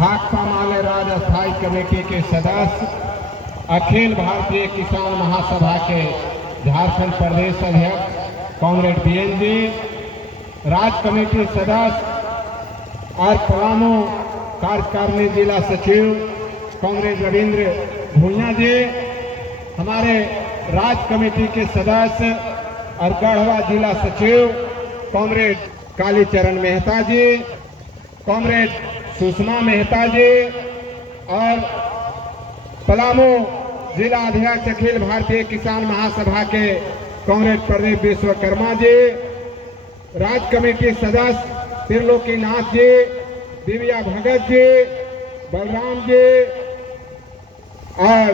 भाकपा माले राज्य स्थायी कमेटी के सदस्य, अखिल भारतीय किसान महासभा के झारखंड प्रदेश अध्यक्ष कॉमरेड बीएन जी, राज्य कमेटी सदस्य और पलामू कार्यकारिणी जिला सचिव कॉमरेड रविंद्र भूइया जी, हमारे राज्य कमेटी के सदस्य और गढ़वा जिला सचिव कॉमरेड कालीचरण मेहता जी, कॉमरेड सुषमा मेहता जी और पलामू जिला अध्यक्ष अखिल भारतीय किसान महासभा के कॉमरेड प्रदीप विश्वकर्मा जी, राज्य कमेटी सदस्य त्रिलोकीनाथ जी, दिव्या भगत जी, बलराम जी और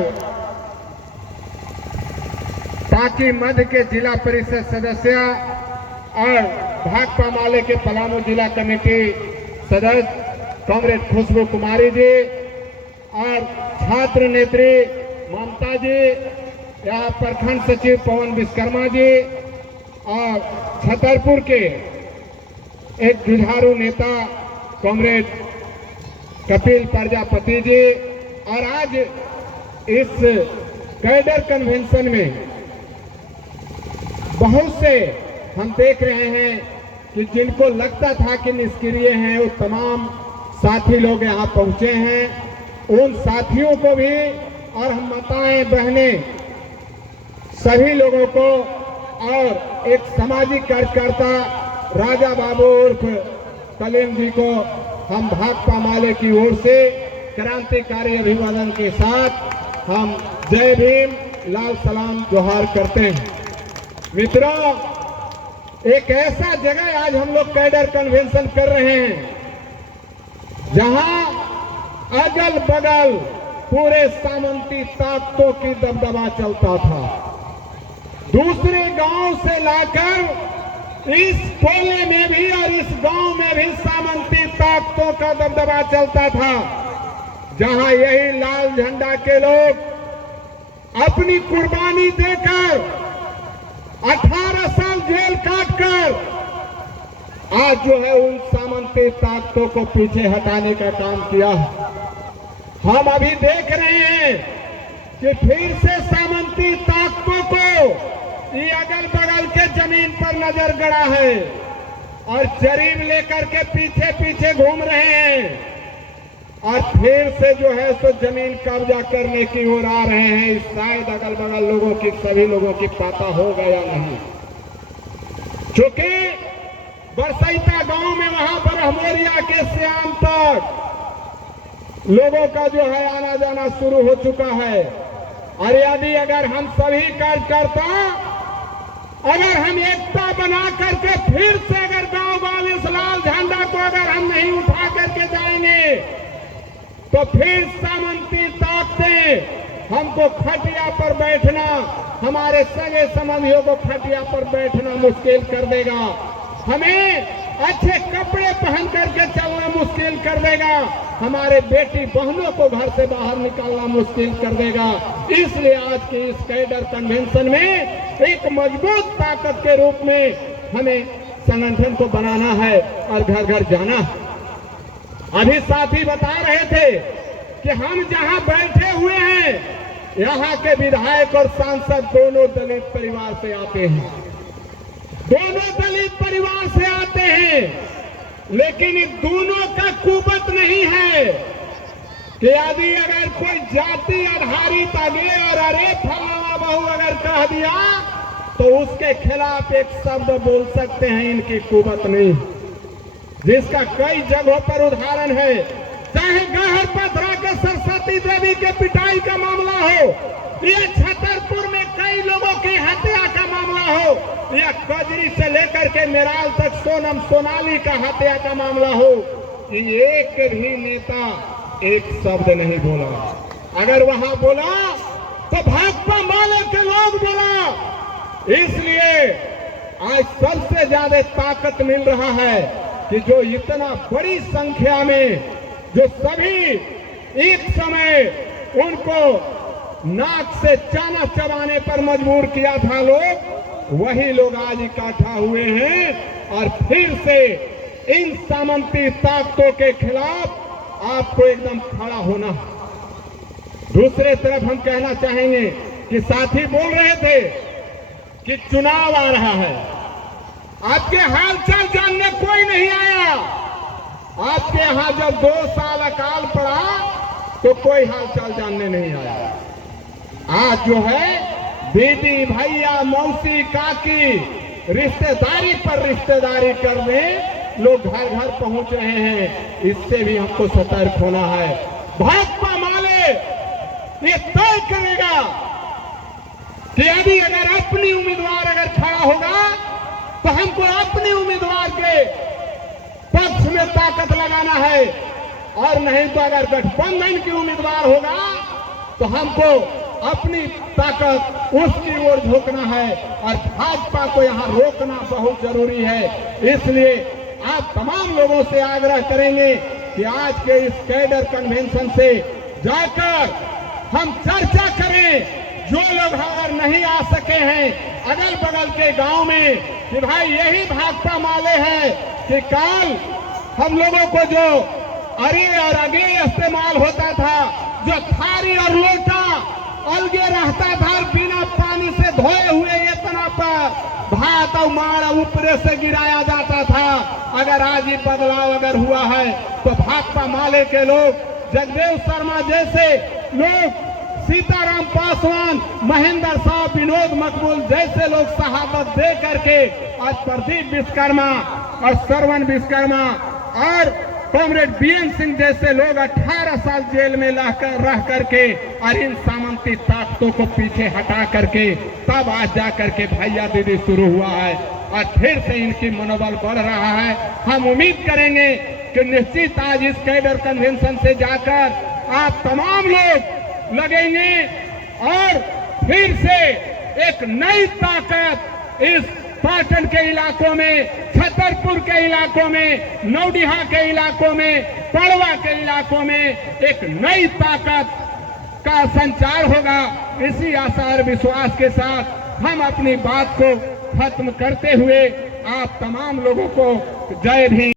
बाकी मध्य के जिला परिषद सदस्य और भाकपा माले के पलामू जिला कमेटी सदस्य कॉमरेड खुशबू कुमारी जी और छात्र नेत्री ममता जी, यहाँ प्रखंड सचिव पवन विश्वकर्मा जी और छतरपुर के एक जुझारू नेता कॉमरेड कपिल प्रजापति जी। और आज इस कैडर कन्वेंशन में बहुत से हम देख रहे हैं कि जिनको लगता था कि निष्क्रिय हैं, वो तमाम साथी लोग यहाँ पहुंचे हैं। उन साथियों को भी और हम माताएं बहनें सभी लोगों को और एक सामाजिक कार्यकर्ता राजा बाबू उर्फ कलीम जी को हम भाकपा माले की ओर से क्रांतिकारी अभिवादन के साथ हम जय भीम, लाल सलाम, जोहार करते हैं। मित्रों, एक ऐसा जगह आज हम लोग कैडर कन्वेंशन कर रहे हैं जहां अगल बगल पूरे सामंती ताकतों की दबदबा चलता था। दूसरे गांव से लाकर इस टोले में भी और इस गांव में भी सामंती ताकतों का दबदबा चलता था, जहां यही लाल झंडा के लोग अपनी कुर्बानी देकर 18 साल जेल काटकर आज जो है उन सामंती ताकतों को पीछे हटाने का काम किया। हम अभी देख रहे हैं कि फिर से सामंती ताकतों को ये अगल बगल के जमीन पर नजर गड़ा है और जरीब लेकर के पीछे पीछे घूम रहे हैं और फिर से जो है सो जमीन कब्जा करने की ओर आ रहे हैं। शायद अगल बगल लोगों की, सभी लोगों की पता हो गया नहीं, क्योंकि बरसैता गांव में वहां पर हमोरिया के श्याम तक लोगों का जो है आना जाना शुरू हो चुका है। और यदि अगर हम सभी कार्यकर्ता अगर हम एकता बना करके फिर से अगर गांव गांव इस लाल झंडा को अगर हम नहीं उठा करके जाएंगे तो फिर सामंती ताकतें हमको खटिया पर बैठना, हमारे सगे संबंधियों को खटिया पर बैठना मुश्किल कर देगा, हमें अच्छे कपड़े पहन करके चलना मुश्किल कर देगा, हमारे बेटी बहनों को घर से बाहर निकालना मुश्किल कर देगा। इसलिए आज के इस कैडर कन्वेंशन में एक मजबूत ताकत के रूप में हमें संगठन को बनाना है और घर घर जाना है। अभी साथी बता रहे थे कि हम जहां बैठे हुए हैं यहाँ के विधायक और सांसद दोनों दलित परिवार से आते हैं, दोनों दलित परिवार से आते हैं, लेकिन इन दोनों का कुबत नहीं है कि यदि अगर कोई जाति आधारित आगे और अरे फलाना बहू अगर कह दिया तो उसके खिलाफ एक शब्द बोल सकते हैं, इनकी कुबत नहीं, जिसका कई जगहों पर उदाहरण है। चाहे गहर पथरा के सरस्वती देवी के पिटाई का मामला हो, या छतरपुर में कई लोगों की हत्या का मामला हो, या कजरी से लेकर के मेराल तक सोनम सोनाली का हत्या का मामला हो, एक भी नेता एक शब्द नहीं बोला। अगर वहां बोला तो भाकपा माले के लोग बोला। इसलिए आज सबसे ज्यादा ताकत मिल रहा है कि जो इतना बड़ी संख्या में जो सभी एक समय उनको नाक से चाना चबाने पर मजबूर किया था लोग, वही लोग आज इकट्ठा हुए हैं और फिर से इन सामंती ताकतों के खिलाफ आपको एकदम खड़ा होना। दूसरे तरफ हम कहना चाहेंगे कि साथी बोल रहे थे कि चुनाव आ रहा है, आपके हालचाल जानने कोई नहीं आया। आपके यहां जब 2 साल अकाल पड़ा तो कोई हालचाल जानने नहीं आया। आज जो है दीदी, भैया, मौसी, काकी, रिश्तेदारी पर रिश्तेदारी करने लोग घर घर पहुंच रहे हैं। इससे भी हमको सतर्क होना है। भाजपा माले ये तय करेगा कि यदि अगर अपनी उम्मीदवार अगर खड़ा होगा तो हमको अपनी उम्मीदवार के पक्ष में ताकत लगाना है, और नहीं तो अगर गठबंधन की उम्मीदवार होगा तो हमको अपनी ताकत उसकी ओर झोंकना है, और भाजपा को यहां रोकना बहुत जरूरी है। इसलिए आप तमाम लोगों से आग्रह करेंगे कि आज के इस कैडर कन्वेंशन से जाकर हम चर्चा करें। जो लोग अगर नहीं आ सके हैं अगल बगल के गांव में कि भाई यही भाजपा माले हैं कि काल हम लोगों को जो अरे और अगे इस्तेमाल होता था, जो थारी और लोटा अलगे रहता था, बिना पानी से धोए हुए इतना पर भात और मारा ऊपर से गिराया जाता था। अगर आज ये बदलाव अगर हुआ है तो भाजपा माले के लोग, जगदेव शर्मा जैसे लोग, सीताराम पासवान, महेंद्र शाह, विनोद मकबूल जैसे लोग शहादत दे करके आज प्रदीप विश्वकर्मा और श्रवण विश्वकर्मा और कॉमरेड बीएन सिंह जैसे लोग 18 साल जेल में रह करके और इन सामंती ताकतों को पीछे हटा करके तब आज जा करके भैया दीदी शुरू हुआ है, और फिर से इनकी मनोबल बढ़ रहा है। हम उम्मीद करेंगे कि निश्चित आज इस कैडर कन्वेंशन से जाकर आप तमाम लोग लगेंगे और फिर से एक नई ताकत इस पाटन के इलाकों में, छतरपुर के इलाकों में, नौडिहा के इलाकों में, पड़वा के इलाकों में एक नई ताकत का संचार होगा। इसी आशा और विश्वास के साथ हम अपनी बात को खत्म करते हुए आप तमाम लोगों को जय भीम।